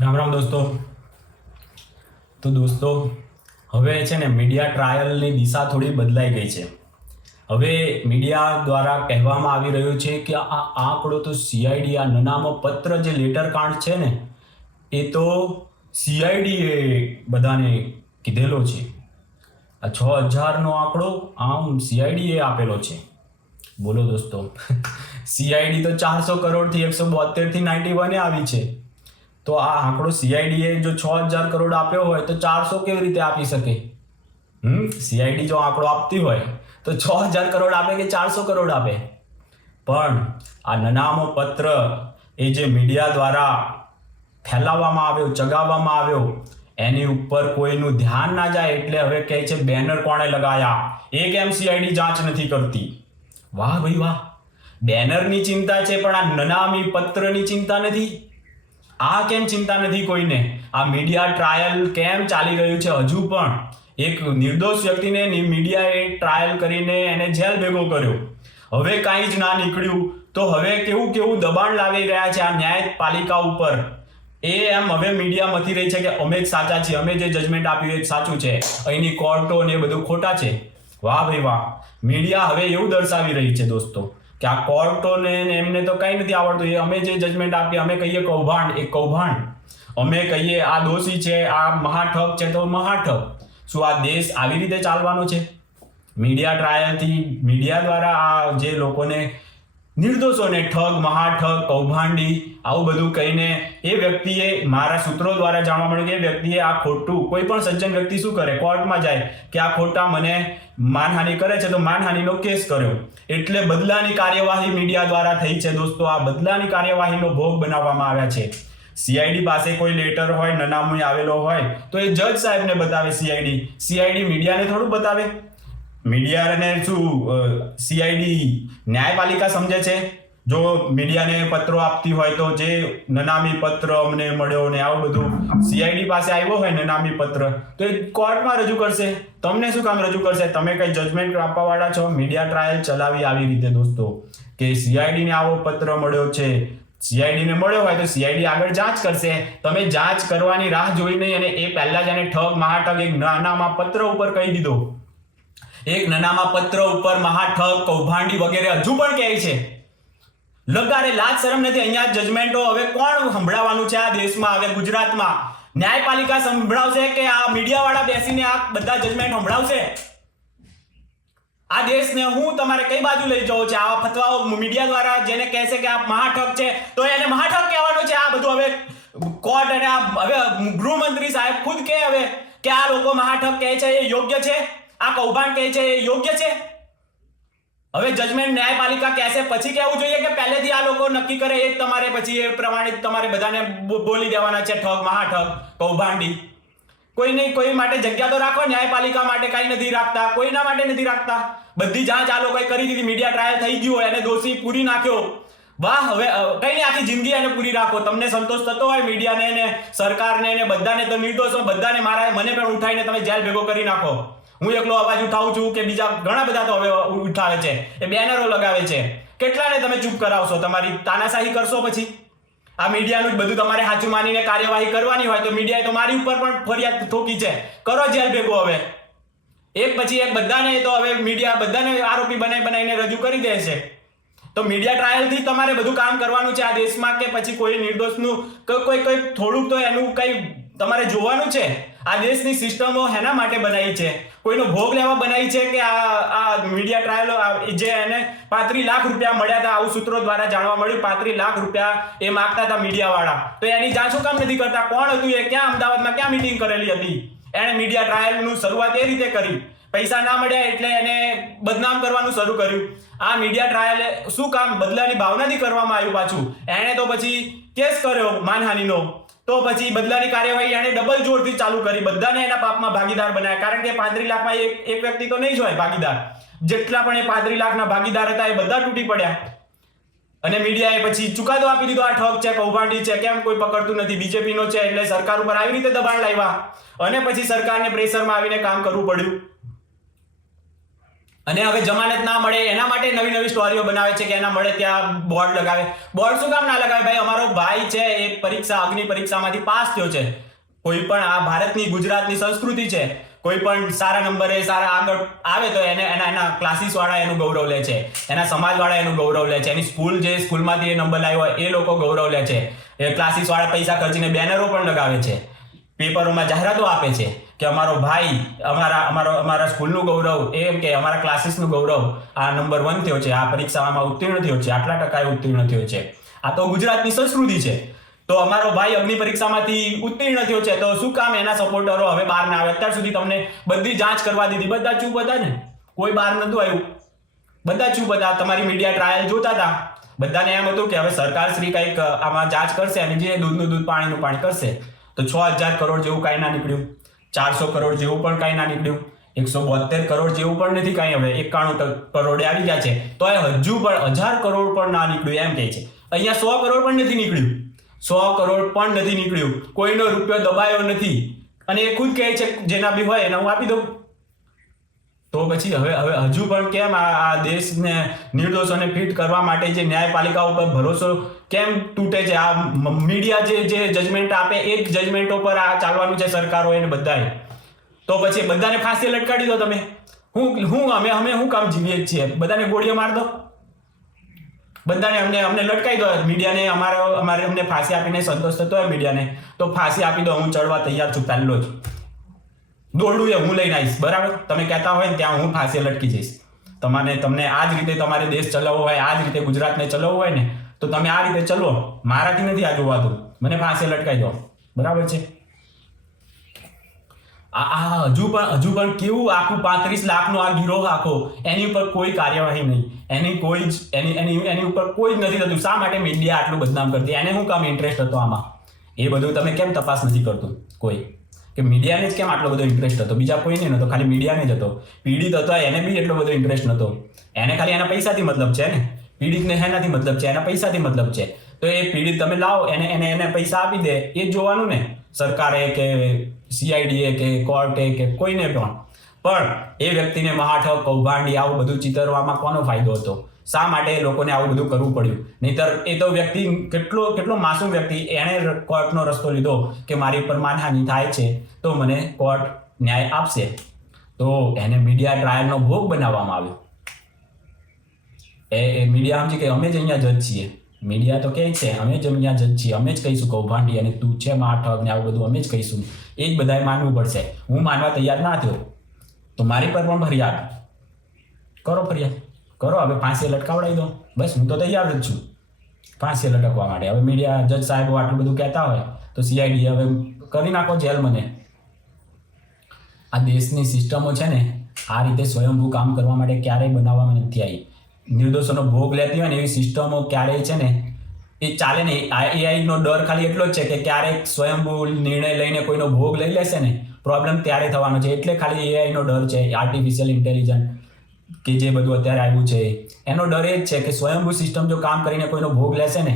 રામ રામ દોસ્તો. તો દોસ્તો, હવે છે ને મીડિયા ટ્રાયલની દિશા થોડી બદલાઈ ગઈ છે. હવે મીડિયા દ્વારા કહેવામાં આવી રહ્યું છે કે આ આંકડો તો સીઆઈડી, આ નનામો પત્ર જે લેટર કાંડ છે ને, એ તો સીઆઈડીએ બધાને કીધેલો છે. આ 6000નો આંકડો આમ સીઆઈડીએ આપેલો છે. બોલો દોસ્તો, સીઆઈડી તો 400 કરોડથી 172 થી 91 આવી છે. તો આ આંકડો સીઆઈડીએ જો 6000 કરોડ આપ્યો હોય તો 400 કેવી રીતે આપી શકે? સીઆઈડી જો આંકડો આપતી હોય તો 6000 કરોડ આપે કે 400 કરોડ આપે? પણ આ નનામો પત્ર એ જે મીડિયા દ્વારા ફેલાવવામાં આવ્યો, ચગાવવામાં આવ્યો, એની ઉપર કોઈનું ધ્યાન ના જાય એટલે હવે કહે છે બેનર કોણે લગાયા, એ કેમ સીઆઈડી જાંચ નથી કરતી? વાહ ભાઈ વાહ, બેનરની ચિંતા છે પણ આ નનામી પત્રની ચિંતા નથી. આ કેમ ચિંતા નથી કોઈને? આ મીડિયા ટ્રાયલ કેમ ચાલી રહ્યું છે? હજુ પણ એક નિર્દોષ વ્યક્તિને મીડિયાએ ટ્રાયલ કરીને એને જેલ ભેગો કર્યો. હવે કાંઈ જ ના નીકળ્યું તો હવે કેવું કેવું દબાણ લાવી રહ્યા છે આ ન્યાયપાલિકા ઉપર. એ એમ હવે મીડિયા મથી રહી છે કે અમે જ સાચા છીએ, અમે જે જજમેન્ટ આપ્યું એ જ સાચું છે, અહીંની કોર્ટો ને એ બધું ખોટા છે. વાહ ભાઈ વાહ, મીડિયા હવે એવું દર્શાવી રહી છે દોસ્તો કે આ કોર્ટોને એમને તો કંઈ નથી આવડતું. એ અમે જે જજમેન્ટ આપીએ, અમે કહીએ કૌભાંડ, એ કૌભાંડ. અમે કહીએ આ દોષી છે, આ મહાઠગ છે તો મહાઠગ. શું આ દેશ આવી રીતે ચાલવાનો છે? મીડિયા ટ્રાયલથી, મીડિયા દ્વારા આ જે લોકોને નિર્દોષોને ઠગ, મહાઠગ, કૌભાંડી આવું બધું કહીને એ વ્યક્તિએ, મારા સૂત્રો દ્વારા જાણવા મળ્યું કે એ વ્યક્તિએ આ ખોટું, કોઈ પણ સજ્જન વ્યક્તિ શું કરે? કોર્ટમાં જાય કે આ ખોટા મને માનહાનિ કરે છે તો માનહાનિનો કેસ કર્યો. એટલે બદલાની કાર્યવાહી મીડિયા દ્વારા થઈ છે દોસ્તો. આ બદલાની કાર્યવાહીનો ભોગ બનાવવામાં આવ્યા છે. સીઆઈડી પાસે કોઈ લેટર હોય, નનામું આવેલો હોય તો એ જજ સાહેબને બતાવે. સીઆઈડી મીડિયાને થોડું બતાવે. મીડિયાને શું સીઆઈડી ન્યાયપાલિકા સમજે છે? જો મીડિયાને પત્રો આપતી હોય તો જે નનામી પત્ર અમને મળ્યો ને આવું બધું સીઆઈડી પાસે આવ્યો હોય નનામી પત્ર, તો એ કોર્ટમાં રજૂ કરશે. તમને શું કામ રજૂ કરશે? તમે કઈ જજમેન્ટ આપવાવાળા છો? મીડિયા ટ્રાયલ ચલાવી આવી રીતે દોસ્તો કે સીઆઈડીને આવો પત્ર મળ્યો છે, સીઆઈડીને મળ્યો હોય તો સીઆઈડી આગળ જાંચ કરશે. તમે જાંચ કરવાની રાહ જોઈ નહીં અને એ પહેલા જ એને ઠગ, મહાઠગ એક નાનામાં પત્ર ઉપર કહી દીધો. એક નનામા પત્ર ઉપર મહાઠગ, કૌભાંડી વગેરે હજુ પણ કહે છે. લગારે લાજ શરમ નથી? અહીંયા જજમેન્ટો હવે કોણ સંભળાવવાનું છે આ દેશમાં? હવે ગુજરાતમાં ન્યાયપાલિકા સંભળાવશે કે આ મીડિયા વાળા બેસીને આ બધા જજમેન્ટ સંભળાવશે? આ દેશને હું તમારે કઈ બાજુ લઈ જવો છે? આ ફતવાઓ મીડિયા દ્વારા જેને કહેશે કે આ મહાઠગ છે તો એને મહાઠગ કહેવાનું છે. આ બધું હવે કોર્ટ અને હવે ગૃહમંત્રી સાહેબ ખુદ કહે હવે કે આ લોકો મહાઠગ કહે છે એ યોગ્ય છે, આ કૌભાંડ કહે છે એ યોગ્ય છે. હવે જજમેન્ટ ન્યાયપાલિકા કહેશે પછી કહેવું જોઈએ કે પહેલેથી આ લોકો નક્કી કરે એ તમારે પછી એ પ્રમાણે તમારે બધાને બોલી દેવાના છે ઠગ, મહાઠગ, કૌભાંડી. કોઈ નહીં, કોઈ માટે જગ્યા તો રાખો. ન્યાયપાલિકા માટે કઈ નથી રાખતા, કોઈના માટે નથી રાખતા. બધી જાંચ આ લોકોએ કરી દીધી. મીડિયા ટ્રાયલ થઈ ગયું, એને દોષી પૂરી નાખ્યો. વાહ, હવે કઈ નહીં, આખી જિંદગી એને પૂરી રાખો. તમને સંતોષ થતો હોય મીડિયાને ને સરકારને ને બધાને, તો નિર્દોષો બધાને, મને પણ ઉઠાઈને તમે જેલ ભેગો કરી નાખો. હું એકલો અવાજ ઉઠાવું છું કે બીજા ઘણા બધા તો હવે ઉઠાવે છે, એ બેનરો લગાવે છે. કેટલાને તમે ચૂપ કરાવશો? તમારી તાનાશાહી કરશો પછી? આ મીડિયાનું જ બધું તમારે સાચું માનીને કાર્યવાહી કરવાની હોય તો મીડિયાએ તો મારી ઉપર પણ ફરિયાદ ઠોકી છે. કરો જેલ ભેગો. હવે એક પછી એક બધાને, તો હવે મીડિયા બધાને આરોપી બનાવીને રજૂ કરી દે છે. તો મીડિયા ટ્રાયલથી તમારે બધું કામ કરવાનું છે આ દેશમાં કે પછી કોઈ નિર્દોષનું કોઈ થોડુંક તો એનું કઈ તમારે જોવાનું છે. આ દેશની સિસ્ટમો હેના માટે બનાવી છે? કોઈનો ભોગ લેવા બનાવી છે કે આ મીડિયા ટ્રાયલ જે એને 35 લાખ રૂપિયા મળ્યા હતા, આવું સૂત્રો દ્વારા જાણવા મળ્યું. 35 લાખ રૂપિયા એ માંગતા હતા મીડિયા વાળા, તો એની જાંચ શું કામ નથી કરતા? કોણ હતું એ? ક્યાં અમદાવાદમાં ક્યાં મીટિંગ કરેલી હતી? એને મીડિયા ટ્રાયલનું શરૂઆત એ રીતે કરી. પૈસા ના મળ્યા એટલે એને બદનામ કરવાનું શરૂ કર્યું. આ મીડિયા ટ્રાયલ શું કામ? બદલાની ભાવનાથી કરવામાં આવ્યું. પાછું એણે તો પછી કેસ કર્યો માનહાનિનો, તો પછી બદલાની કાર્યવાહી એને ડબલ જોરથી ચાલુ કરી. બધાને એના પાપમાં ભાગીદાર બનાવ્યા. કારણ કે 35 લાખમાં એક વ્યક્તિ તો નહીં જ હોય ભાગીદાર. જેટલા પણ એ 35 લાખના ભાગીદાર હતા એ બધા તૂટી પડ્યા. અને મીડિયાએ પછી ચુકાદો આપી દીધો, આ ઠગ છે, કૌભાંડી છે, કેમ કોઈ પકડતું નથી, બીજેપીનો છે, એટલે સરકાર ઉપર આવી રીતે દબાણ લાવ્યા અને પછી સરકારને પ્રેશરમાં આવીને કામ કરવું પડ્યું. અને હવે જમાનત ના મળે એના માટે નવી નવી સ્ટોરીઓ બનાવે છે કે એના મળે ત્યાં બોર્ડ લગાવે. બોર્ડ શું કામ ના લગાવે ભાઈ? અમારો ભાઈ છે એ અગ્નિ પરીક્ષામાંથી પાસ થયો છે. કોઈ પણ આ ભારતની ગુજરાતની સંસ્કૃતિ છે, કોઈ પણ સારા નંબરે સારા આગળ આવે તો એના ક્લાસીસ વાળા એનું ગૌરવ લે છે, એના સમાજ વાળા એનું ગૌરવ લે છે, એની સ્કૂલમાંથી એ નંબર લાવ્યો હોય એ લોકો ગૌરવ લે છે. એ ક્લાસીસ વાળા પૈસા ખર્ચીને બેનરો પણ લગાવે છે, પેપરોમાં જાહેરાતો આપે છે કે અમારો ભાઈ અમારા સ્કૂલનું ગૌરવ, એમ કે અમારા ક્લાસીસનું ગૌરવ, આ નંબર 1 થયો છે, આ પરીક્ષામાં ઉત્તીર્ણ થયો છે, આટલા ટકાએ ઉત્તીર્ણ થયો છે. આ તો ગુજરાતની સંસ્કૃતિ છે. તો અમારો ભાઈ અગ્નિ પરીક્ષામાંથી ઉત્તીર્ણ થયો છે તો શું કામ એના સપોર્ટરો હવે બહાર ના આવે? અત્યાર સુધી તમને બધી જાંચ કરવા દીધી, બધા ચૂપ હતા ને, કોઈ બહાર નતું આવ્યું, બધા ચૂપ હતા. તમારી મીડિયા ટ્રાયલ જોતા હતા, બધાને એમ હતું કે હવે સરકાર શ્રી કંઈક આમાં જાંચ કરશે અને જે દૂધનું દૂધ પાણીનું પાણી કરશે. તો 6000 કરોડ જેવું કાંઈ ના નીકળ્યું, 400 કરોડ જેવું પણ કાંઈ ના નીકળ્યું, 172 કરોડ જેવું પણ નથી કાંઈ. હવે 91 કરોડે આવી ગયા છે તો એ હજુ પણ 1000 કરોડ પણ ના નીકળ્યું એમ કહે છે. અહીંયા 100 કરોડ પણ નથી નીકળ્યું, 100 કરોડ પણ નથી નીકળ્યું, કોઈનો રૂપિયો દબાયો નથી. અને એ ખુદ કહે છે જેના બી હોય એને હું આપી દઉં. તો પછી હવે હજુ પણ કેમ આ દેશને નિર્દોષોને ફિટ કરવા માટે જે ન્યાયપાલિકા ઉપર ભરોસો કેમ તૂટે છે? આ મીડિયા જે જજમેન્ટ આપે એ જ જજમેન્ટો પર આ ચાલવાનું છે સરકારો એને બધાએ. તો પછી બધાને ફાંસી લટકાડી દો તમે. અમે શું કામ જીવીએ છીએ? બધાને ગોળીઓ માર દો, બધાને અમને લટકાઈ દો. મીડિયાને અમને ફાંસી આપીને સંતોષ થતો હોય મીડિયાને તો ફાંસી આપી દો, હું ચડવા તૈયાર છું પહેલો જ. દોરડું એ હું લઈને આવીશ, બરાબર? તમે કહેતા હોય ને ત્યાં હું ફાંસી લટકી જઈશ. તમને આ જ રીતે તમારે દેશ ચલાવવો હોય, આ જ રીતે ગુજરાતને ચલાવવું હોય ને તો તમે આ રીતે ચલો. મારાથી નથી આ જોવાતું, મને ફાંસી લટકાઈ દો, બરાબર છે? હજુ પણ કેવું આખું 35 લાખનો આ ગીરોહ આખો, એની ઉપર કોઈ કાર્યવાહી નહીં, એની ઉપર કોઈ જ નથી થતું. શા માટે મીડિયા આટલું બદનામ કરતી? એને શું કામ ઇન્ટરેસ્ટ હતો આમાં? એ બધું તમે કેમ તપાસ નથી કરતું કોઈ? કે મીડિયાને જ કેમ આટલો બધો ઇન્ટરેસ્ટ હતો? બીજા કોઈને નહોતો, ખાલી મીડિયાને જ હતો. પીડિત હતો એને બી એટલો બધો ઇન્ટરેસ્ટ નહોતો. એને ખાલી એના પૈસાથી મતલબ છે ને. પીડિતને એનાથી મતલબ છે, એના પૈસાથી મતલબ છે. તો એ પીડિત તમે લાવો, એને પૈસા આપી દે, એ જ જોવાનું ને સરકારે કે CID કે કોર્ટે કે કોઈને પણ એ વ્યક્તિને મહાઠગ, કૌભાંડી આવું બધું ચિતરવામાં કોનો ફાયદો હતો? શા માટે લોકોને આવું બધું કરવું પડ્યું? નહીંતર એ તો વ્યક્તિ કેટલો માસૂમ વ્યક્તિ, એણે કોર્ટનો રસ્તો લીધો કે મારી ઉપર માનહાનિ થાય છે તો મને કોર્ટ ન્યાય આપશે. તો એને મીડિયા ટ્રાયલનો ભોગ બનાવવામાં આવ્યો. એ મીડિયા સમજી કે અમે જ અહીંયા જજ છીએ. મીડિયા તો કહે છે અમે જ અહીંયા જજ છીએ, અમે જ કહીશું કૌભાંડી અને તું છે માઠગ ને આવું બધું અમે જ કહીશું. એ જ બધાએ માનવું પડશે. હું માનવા તૈયાર ના થયો તો મારી પર પણ ફરિયાદ કરો, ફરિયાદ કરો. હવે ફાંસી લટકાવડાવી દો, બસ હું તો તૈયાર જ છું ફાંસી લટકવા માટે. હવે મીડિયા જજ સાહેબો આટલું બધું કહેતા હોય તો CID હવે કરી નાખો જેલ. મને આ દેશની સિસ્ટમો છે ને આ રીતે સ્વયંભૂ કામ કરવા માટે ક્યારેય બનાવવામાં નથી આવી. નિર્દોષોનો ભોગ લેતી હોય ને એવી સિસ્ટમો ક્યારેય છે ને એ ચાલે નહીં. AI નો ડર ખાલી એટલો જ છે કે ક્યારેક સ્વયંભૂ નિર્ણય લઈને કોઈનો ભોગ લઈ લેશે ને પ્રોબ્લેમ ત્યારે થવાનો છે. એટલે ખાલી AI નો ડર છે, આર્ટિફિશિયલ ઇન્ટેલિજન્સ કે જે બધું અત્યારે આવ્યું છે એનો ડર એ જ છે કે સ્વયંભૂ સિસ્ટમ જો કામ કરીને કોઈનો ભોગ લેશે ને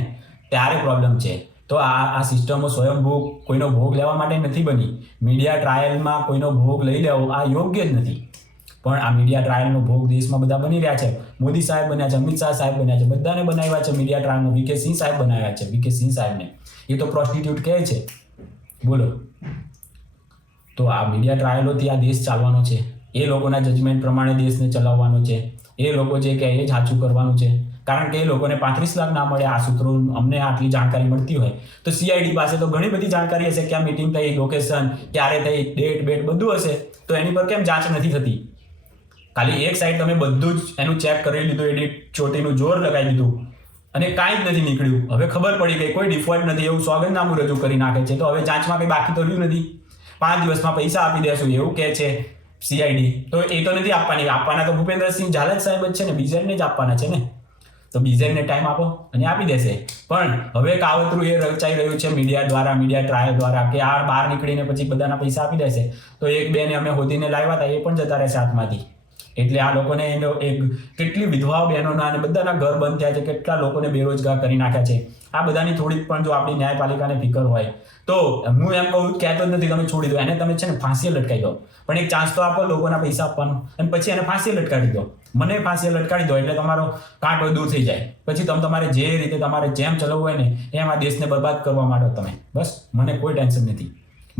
ત્યારે પ્રોબ્લેમ છે. તો આ સિસ્ટમો સ્વયંભૂ કોઈનો ભોગ લેવા માટે નથી બની. મીડિયા ટ્રાયલમાં કોઈનો ભોગ લઈ લેવો આ યોગ્ય જ નથી. પણ આ મીડિયા ટ્રાયલનો ભોગ દેશમાં બધા બની રહ્યા છે. મોદી સાહેબ બન્યા છે, અમિત શાહ સાહેબ બન્યા છે, બધાને બનાવ્યા છે મીડિયા ટ્રાયલનો. VK સિંહ સાહેબ બનાવ્યા છે, VK સિંહ સાહેબને. એ તો પ્રોસ્ટિટ્યુટ કહે છે, બોલો. તો આ મીડિયા ટ્રાયલોથી આ દેશ ચાલવાનો છે. એ લોકોના જજમેન્ટ પ્રમાણે દેશને ચલાવવાનો છે. એ લોકો જે કહે એ જ સાચું કરવાનું છે. કારણ કે એ લોકોને 35 લાખ ના મળે. આ સૂત્રો અમને આટલી જાણકારી મળતી હોય તો CID પાસે તો ઘણી બધી જાણકારી હશે. ક્યાં મિટિંગ થઈ, લોકેશન ક્યારે થઈ, ડેટ બેટ બધું હશે. તો એની પર કેમ જાંચ નથી થતી? ખાલી એક સાઈડ તમે બધું જ એનું ચેક કરી લીધું, એડિટ ચોટીનું જોર લગાવી દીધું અને કાંઈ જ નથી નીકળ્યું. હવે ખબર પડી ગઈ કોઈ ડિફોલ્ટ નથી એવું સોગંદનામું રજૂ કરી નાખે છે. તો હવે જાંચમાં કંઈ બાકી તો રહ્યું નથી. 5 દિવસમાં પૈસા આપી દેશું એવું કહે છે CID. તો એ તો નથી આપવાની. આપવાના તો ભૂપેન્દ્રસિંહ ઝાલા સાહેબ જ છે ને, બીજાને જ આપવાના છે ને. તો બીજાને ટાઈમ આપો અને આપી દેશે. પણ હવે કાવતરું એ રચાઈ રહ્યું છે મીડિયા દ્વારા, મીડિયા ટ્રાયલ દ્વારા કે આ બહાર નીકળીને પછી બધાના પૈસા આપી દેશે. તો એક બેને અમે હોદીને લાવ્યા હતા એ પણ જતા રહેશે હાથમાંથી. એટલે આ લોકોને કેટલી વિધવાઓ બહેનોના અને બધાના ઘર બંધ થયા છે, કેટલા લોકોને બેરોજગાર કરી નાખ્યા છે. આ બધાની થોડીક પણ જો આપણી ન્યાયપાલિકાને ફિકર હોય તો હું એમ કહું કહેતો જ નથી તમે છોડી દો એને, તમે છે ને ફાંસીએ લટકાવી દો, પણ એક ચાન્સ તો આપો લોકોના પૈસા આપવાનો, અને પછી એને ફાંસીએ લટકાવી દો, મને ફાંસીએ લટકાવી દો એટલે તમારો કાંટો દૂર થઈ જાય. પછી તમે તમારે જે રીતે તમારે જેમ ચલાવવું હોય ને એમ આ દેશને બરબાદ કરવા માંડો તમે. બસ મને કોઈ ટેન્શન નથી.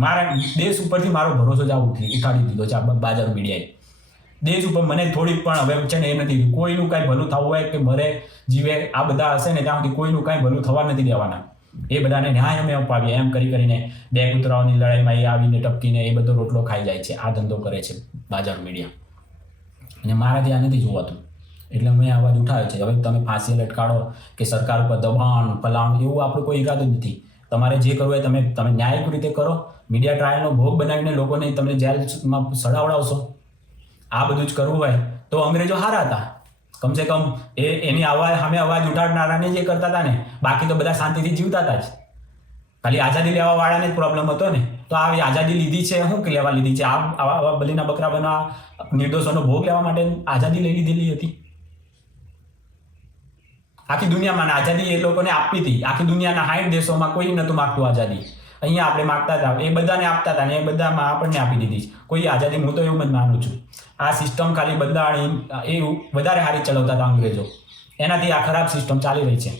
મારા દેશ ઉપરથી મારો ભરોસો જ ઉઠાડી દીધો છે આ બાજાર મીડિયાએ. દેશ ઉપર મને થોડીક પણ હવે છે ને એ નથી, કોઈનું કાંઈ ભલું થવું હોય કે મરે જીવે આ બધા હશે ને ત્યાં સુધી કોઈનું કાંઈ ભલું થવા નથી દેવાના. એ બધાને ન્યાય અમે અપાવીએ એમ કરીને બે કૂતરાઓની લડાઈમાં એ આવીને ટપકીને એ બધો રોટલો ખાઈ જાય છે. આ ધંધો કરે છે બાજાર મીડિયા, અને મારાથી આ નથી જોવાતું એટલે મેં અવાજ ઉઠાવ્યો છે. હવે તમે ફાંસી લટકાડો કે સરકાર ઉપર દબાણ ફલાણ એવું આપણો કોઈ ઈરાદો નથી. તમારે જે કરવું હોય તમે ન્યાયિક રીતે કરો. મીડિયા ટ્રાયલનો ભોગ બનાવીને લોકોને તમે જેલમાં સડાવડાવશો, આ બધું જ કરવું હોય તો અંગ્રેજો હારા હતા. કમસે કમ એની સામે અવાજ ઉઠાડનારાને જે કરતા હતા ને, બાકી તો બધા શાંતિથી જીવતા હતા જ. ખાલી આઝાદી લેવા વાળાને જ પ્રોબ્લેમ હતો ને. તો આવી આઝાદી લીધી છે શું લેવા લીધી છે? આવા બલીના બકરા બનવા નિર્દોષોનો ભોગ લેવા માટે આઝાદી લઈ લીધેલી હતી. આખી દુનિયામાં આઝાદી એ લોકોને આપી હતી. આખી દુનિયાના 60 દેશોમાં કોઈ નહોતું માગતું આઝાદી. અહીંયા આપણે માગતા હતા, એ બધાને આપતા હતા ને એ બધામાં આપણને આપી દીધી. કોઈ આઝાદી, હું તો એવું જ માનું છું. આ સિસ્ટમ ખાલી બદલાણી એ વધારે સારી ચલાવતા હતા અંગ્રેજો, એનાથી આ ખરાબ સિસ્ટમ ચાલી રહી છે.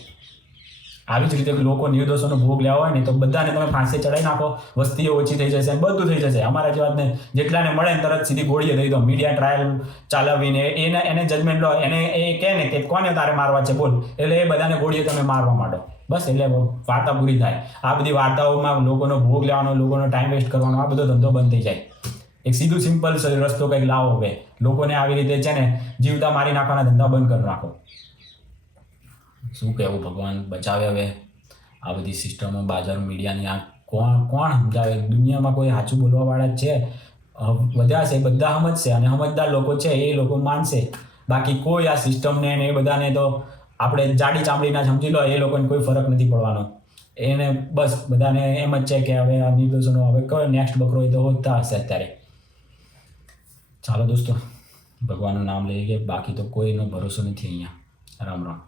આવી જ રીતે લોકો નિર્દોષોનો ભોગ લેવા હોય ને તો બધાને તમે ફાંસી ચડાવી નાખો, વસ્તીઓ ઓછી થઈ જશે, બધું થઈ જશે. અમારા જેવાને જેટલાને મળે ને તરત સીધી ગોળીએ દઈ દો. મીડિયા ટ્રાયલ ચાલાવીને એને જજમેન્ટ લો, એને એ કહે ને કે કોને તારે મારવા છે બોલ, એટલે એ બધાને ગોળીએ તમે મારવા માંડો. બસ એટલે વાર્તા પૂરી થાય. આ બધી વાર્તાઓમાં લોકોનો ભોગ લેવાનો, લોકોનો ટાઈમ વેસ્ટ કરવાનો આ બધો ધંધો બંધ થઈ જાય. એક સીધું સિમ્પલ રસ્તો કંઈક લાવો. હવે લોકોને આવી રીતે છે ને જીવતા મારી નાખવાના ધંધા બંધ કરી નાખો. શું કહેવું, ભગવાન બચાવે હવે આ બધી સિસ્ટમો બાજાર મીડિયાની. આ કોણ સમજાવે? દુનિયામાં કોઈ સાચું બોલવા વાળા જ છે વધ્યા છે, બધા સમજશે અને સમજદાર લોકો છે એ લોકો માનશે. બાકી કોઈ આ સિસ્ટમને ને એ બધાને તો આપણે જાડી ચામડીના સમજી લો, એ લોકોને કોઈ ફરક નથી પડવાનો. એને બસ બધાને એમ જ છે કે હવે આ નિર્દોષોનો હવે કયો નેક્સ્ટ બકરો એ તો હોતા હશે અત્યારે. ચાલો દોસ્તો, ભગવાનનું નામ લઈએ, બાકી તો કોઈનો ભરોસો નથી અહીંયા. રામ રામ.